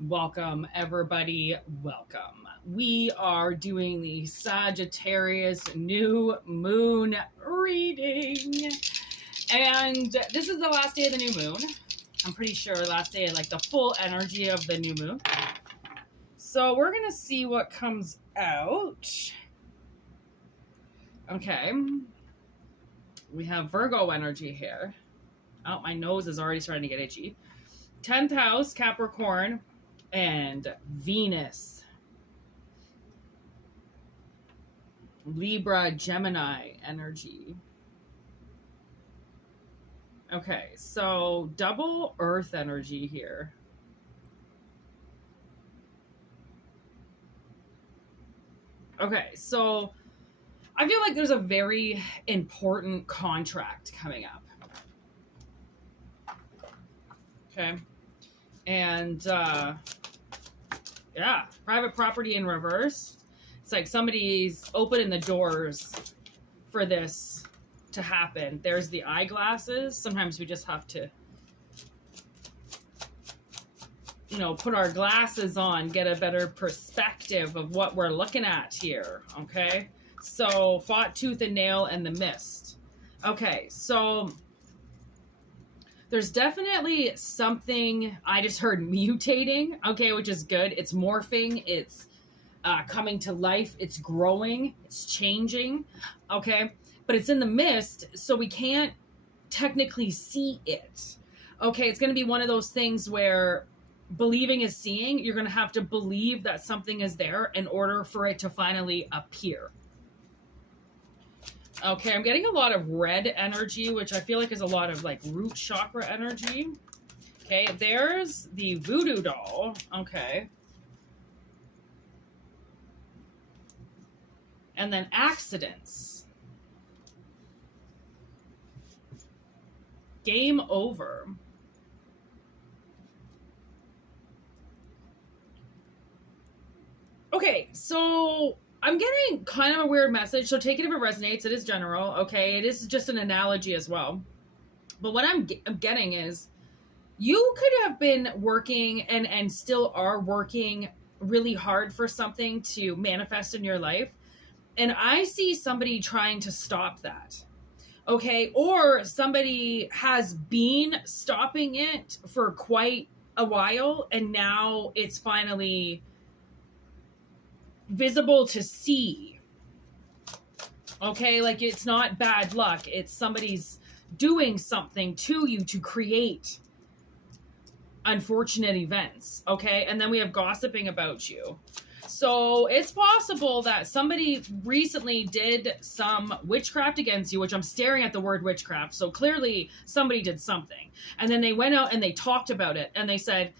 Welcome, everybody. Welcome. We are doing the Sagittarius new moon reading. And this is the last day of the new moon. I'm pretty sure last day, like the full energy of the new moon. So we're going to see what comes out. Okay. We have Virgo energy here. Oh, my nose is already starting to get itchy. 10th house, Capricorn, and Venus. Libra, Gemini energy. Okay, so double Earth energy here. Okay, so I feel like there's a very important contract coming up. Okay. And yeah, private property in reverse. It's like somebody's opening the doors for this to happen. There's the eyeglasses. Sometimes we just have to, you know, put our glasses on, get a better perspective of what we're looking at here. Okay. So fought tooth and nail and the mist. Okay. So there's definitely something, I just heard mutating, okay, which is good. It's morphing, it's coming to life, it's growing, it's changing, okay? But it's in the mist, so we can't technically see it, okay? It's going to be one of those things where believing is seeing. You're going to have to believe that something is there in order for it to finally appear. Okay, I'm getting a lot of red energy, which I feel like is a lot of like root chakra energy. Okay, there's the voodoo doll. Okay. And then accidents. Game over. Okay, so I'm getting kind of a weird message, so take it if it resonates. It is general, okay? It is just an analogy as well. But what I'm getting is you could have been working and still are working really hard for something to manifest in your life. And I see somebody trying to stop that, okay? Or somebody has been stopping it for quite a while, and now it's finally visible to see. Okay, like it's not bad luck, it's somebody's doing something to you to create unfortunate events. Okay, and then we have gossiping about you. So it's possible that somebody recently did some witchcraft against you, which I'm staring at the word witchcraft, so clearly somebody did something, and then they went out and they talked about it and they said,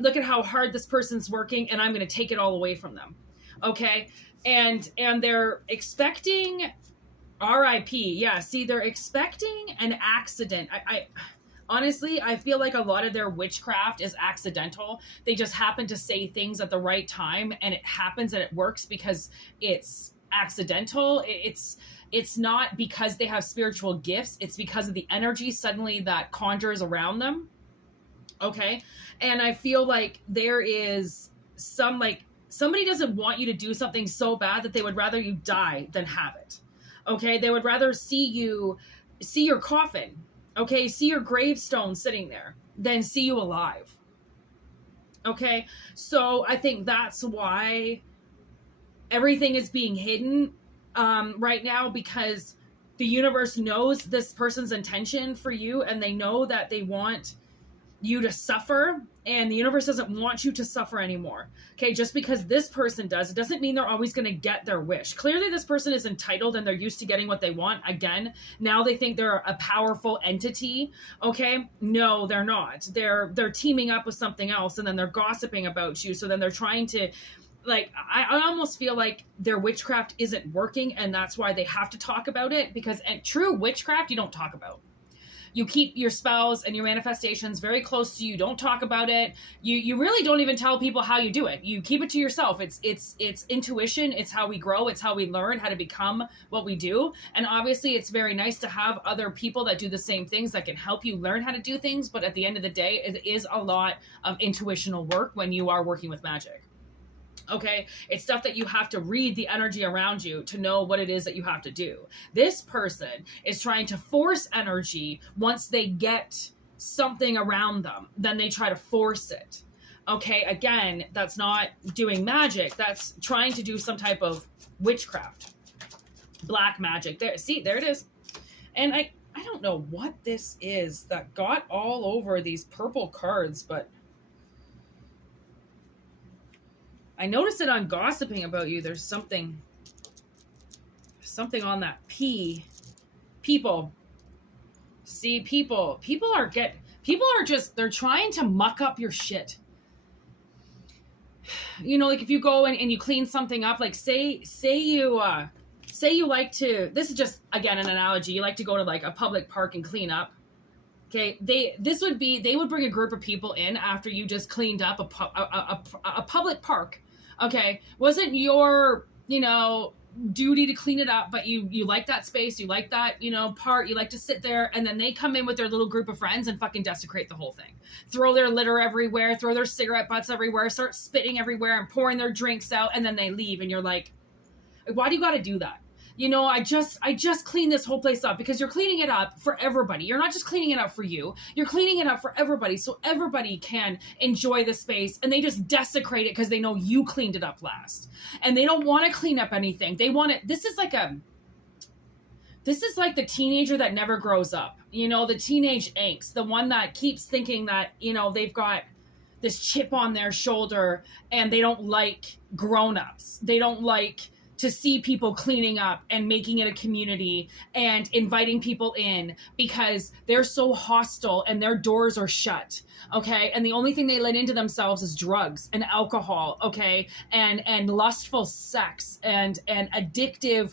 look at how hard this person's working and I'm going to take it all away from them. Okay, and they're expecting RIP. Yeah, see, they're expecting an accident. I honestly, I feel like a lot of their witchcraft is accidental. They just happen to say things at the right time, and it happens and it works because it's accidental. It's not because they have spiritual gifts. It's because of the energy suddenly that conjures around them. Okay, and I feel like there is some like somebody doesn't want you to do something so bad that they would rather you die than have it. Okay, they would rather see your coffin, okay, see your gravestone sitting there than see you alive. Okay, so I think that's why everything is being hidden right now, because the universe knows this person's intention for you, and they know that they want you to suffer, and the universe doesn't want you to suffer anymore. Okay, just because this person does, it doesn't mean they're always going to get their wish. Clearly this person is entitled and they're used to getting what they want. Again, now they think they're a powerful entity. Okay, no, they're not. They're teaming up with something else, and then they're gossiping about you. So then they're trying to, like, I almost feel like their witchcraft isn't working, and that's why they have to talk about it, because true witchcraft you don't talk about. You keep your spells and your manifestations very close to you. Don't talk about it. You really don't even tell people how you do it. You keep it to yourself. It's intuition. It's how we grow. It's how we learn how to become what we do. And obviously it's very nice to have other people that do the same things that can help you learn how to do things. But at the end of the day, it is a lot of intuitional work when you are working with magic. Okay, it's stuff that you have to read the energy around you to know what it is that you have to do. This person is trying to force energy. Once they get something around them, then they try to force it. Okay, again, that's not doing magic. That's trying to do some type of witchcraft, black magic. There, see, there it is. And I don't know what this is that got all over these purple cards, but I noticed it on Gossiping About You. There's something on that P. People. See, people are just, they're trying to muck up your shit. You know, like if you go and you clean something up, like say you like to, this is just, again, an analogy. You like to go to like a public park and clean up. Okay, they would bring a group of people in after you just cleaned up a public park. Okay, wasn't your, you know, duty to clean it up, but you like that space, you like that, you know, part, you like to sit there, and then they come in with their little group of friends and fucking desecrate the whole thing. Throw their litter everywhere, throw their cigarette butts everywhere, start spitting everywhere and pouring their drinks out, and then they leave, and you're like, why do you gotta do that? You know, I just cleaned this whole place up, because you're cleaning it up for everybody. You're not just cleaning it up for you. You're cleaning it up for everybody, so everybody can enjoy the space, and they just desecrate it because they know you cleaned it up last. And they don't want to clean up anything. They want it. This is like the teenager that never grows up. You know, the teenage angst, the one that keeps thinking that, you know, they've got this chip on their shoulder and they don't like grown-ups. They don't like to see people cleaning up and making it a community and inviting people in because they're so hostile and their doors are shut. Okay. And the only thing they let into themselves is drugs and alcohol. Okay. And lustful sex and addictive,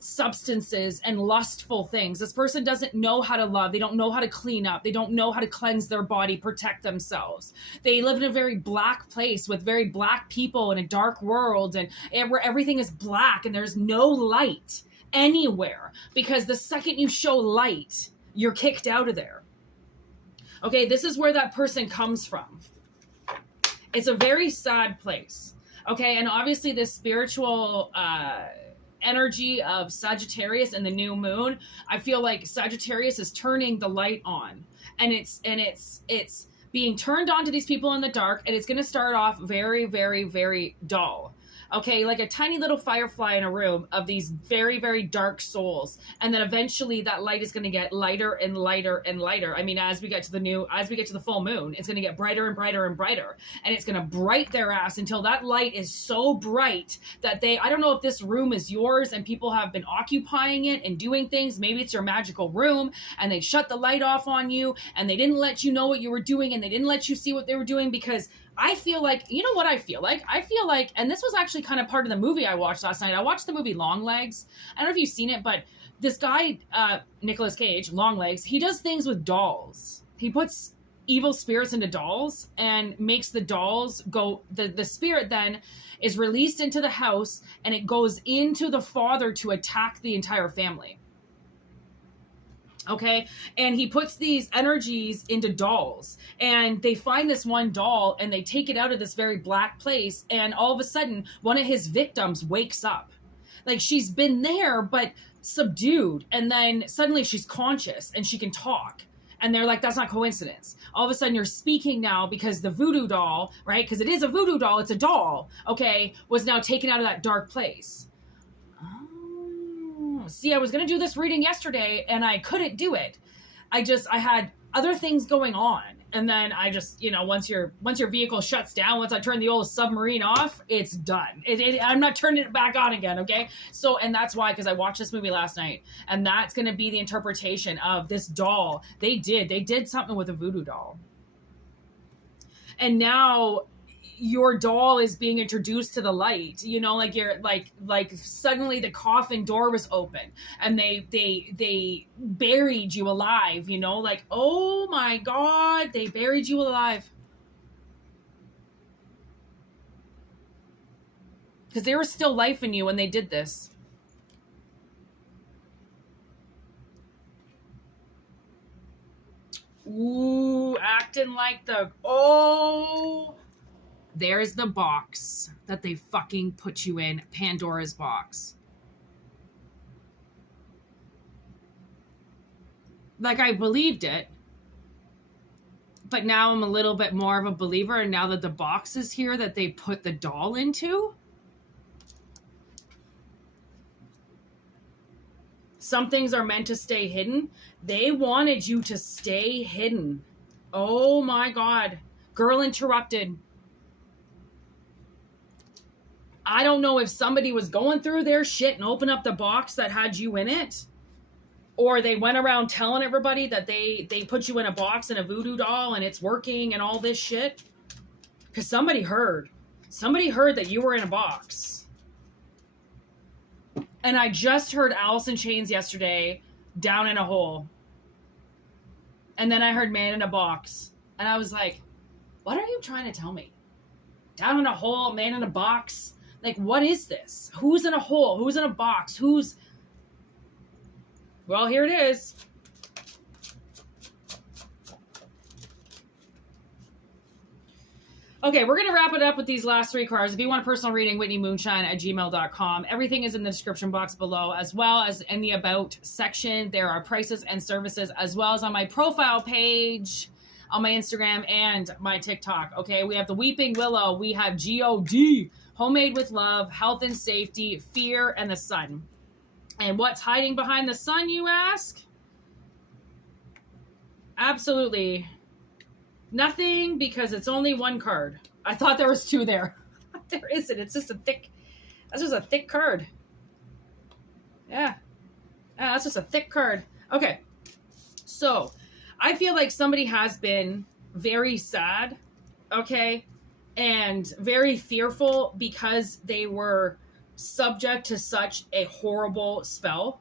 substances and lustful things. This person doesn't know how to love. They don't know how to clean up. They don't know how to cleanse their body, protect themselves. They live in a very black place with very black people in a dark world, and where everything is black and there's no light anywhere, because the second you show light, you're kicked out of there. Okay, this is where that person comes from. It's a very sad place. Okay, and obviously this spiritual energy of Sagittarius and the new moon, I feel like Sagittarius is turning the light on, and it's being turned on to these people in the dark, and it's going to start off very, very, very dull. Okay, like a tiny little firefly in a room of these very, very dark souls. And then eventually that light is going to get lighter and lighter and lighter. I mean, as we get to the full moon, it's going to get brighter and brighter and brighter. And it's going to bright their ass until that light is so bright that I don't know if this room is yours and people have been occupying it and doing things. Maybe it's your magical room and they shut the light off on you and they didn't let you know what you were doing and they didn't let you see what they were doing, because I feel like, you know what I feel like? I feel like, and this was actually kind of part of the movie I watched last night. I watched the movie Longlegs. I don't know if you've seen it, but this guy, Nicolas Cage, Longlegs, he does things with dolls. He puts evil spirits into dolls and makes the dolls go, the spirit then is released into the house and it goes into the father to attack the entire family. Okay, and he puts these energies into dolls, and they find this one doll and they take it out of this very black place, and all of a sudden one of his victims wakes up. Like, she's been there but subdued, and then suddenly she's conscious and she can talk, and they're like, that's not coincidence. All of a sudden you're speaking now because the voodoo doll, right, because it is a voodoo doll, it's a doll, okay, was now taken out of that dark place. See, I was going to do this reading yesterday and I couldn't do it. I had other things going on. And then I just, you know, once your vehicle shuts down, once I turn the old submarine off, it's done. I'm not turning it back on again. Okay. So, and that's why, because I watched this movie last night, and that's going to be the interpretation of this doll. They did something with a voodoo doll. And now, your doll is being introduced to the light, you know, like you're like suddenly the coffin door was open and they buried you alive, you know, like, oh my God, they buried you alive. Because there was still life in you when they did this. Ooh, acting like the, oh, there's the box that they fucking put you in, Pandora's box. Like, I believed it, but now I'm a little bit more of a believer, and now that the box is here that they put the doll into, some things are meant to stay hidden. They wanted you to stay hidden. Oh my God. Girl interrupted. I don't know if somebody was going through their shit and opened up the box that had you in it, or they went around telling everybody that they put you in a box and a voodoo doll and it's working and all this shit. Because somebody heard that you were in a box. And I just heard Alice in Chains yesterday, down in a hole. And then I heard man in a box. And I was like, what are you trying to tell me? Down in a hole, man in a box. Like, what is this? Who's in a hole? Who's in a box? Who's... Well, here it is. Okay, we're going to wrap it up with these last three cards. If you want a personal reading, WhItneyMoonshine@gmail.com. Everything is in the description box below, as well as in the About section. There are prices and services, as well as on my profile page, on my Instagram, and my TikTok. Okay, we have the Weeping Willow. We have GOD, Homemade with Love, Health and Safety, Fear, and the Sun. And what's hiding behind the sun, you ask? Absolutely nothing, because it's only one card. I thought there was two there. There isn't. It's just a thick, that's just a thick card. Yeah. That's just a thick card. Okay. So I feel like somebody has been very sad, okay, and very fearful because they were subject to such a horrible spell,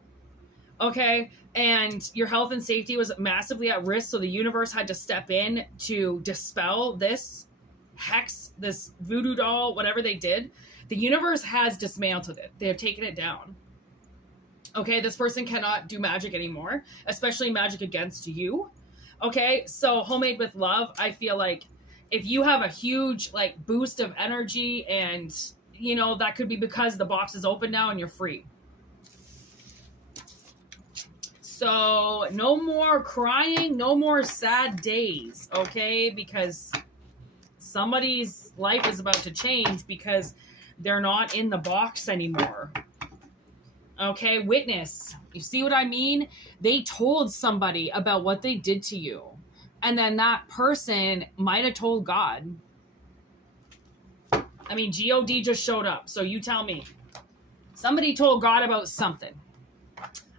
okay, and your health and safety was massively at risk, so the universe had to step in to dispel this hex, this voodoo doll, whatever they did. The universe has dismantled it. They have taken it down. Okay, this person cannot do magic anymore, especially magic against you. Okay, so Homemade with Love, I feel like if you have a huge like boost of energy, and you know, that could be because the box is open now and you're free. So no more crying, no more sad days, okay? Because somebody's life is about to change because they're not in the box anymore. Okay, witness. You see what I mean? They told somebody about what they did to you. And then that person might have told God. I mean, GOD just showed up, so you tell me. Somebody told God about something.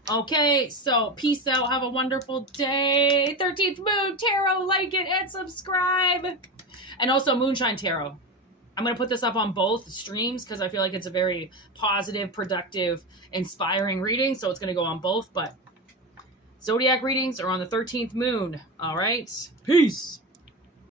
Okay, so peace out. Have a wonderful day. 13th Moon Tarot, like it and subscribe. And also Moonshine Tarot. I'm going to put this up on both streams because I feel like it's a very positive, productive, inspiring reading. So it's going to go on both. But Zodiac readings are on the 13th moon. All right. Peace.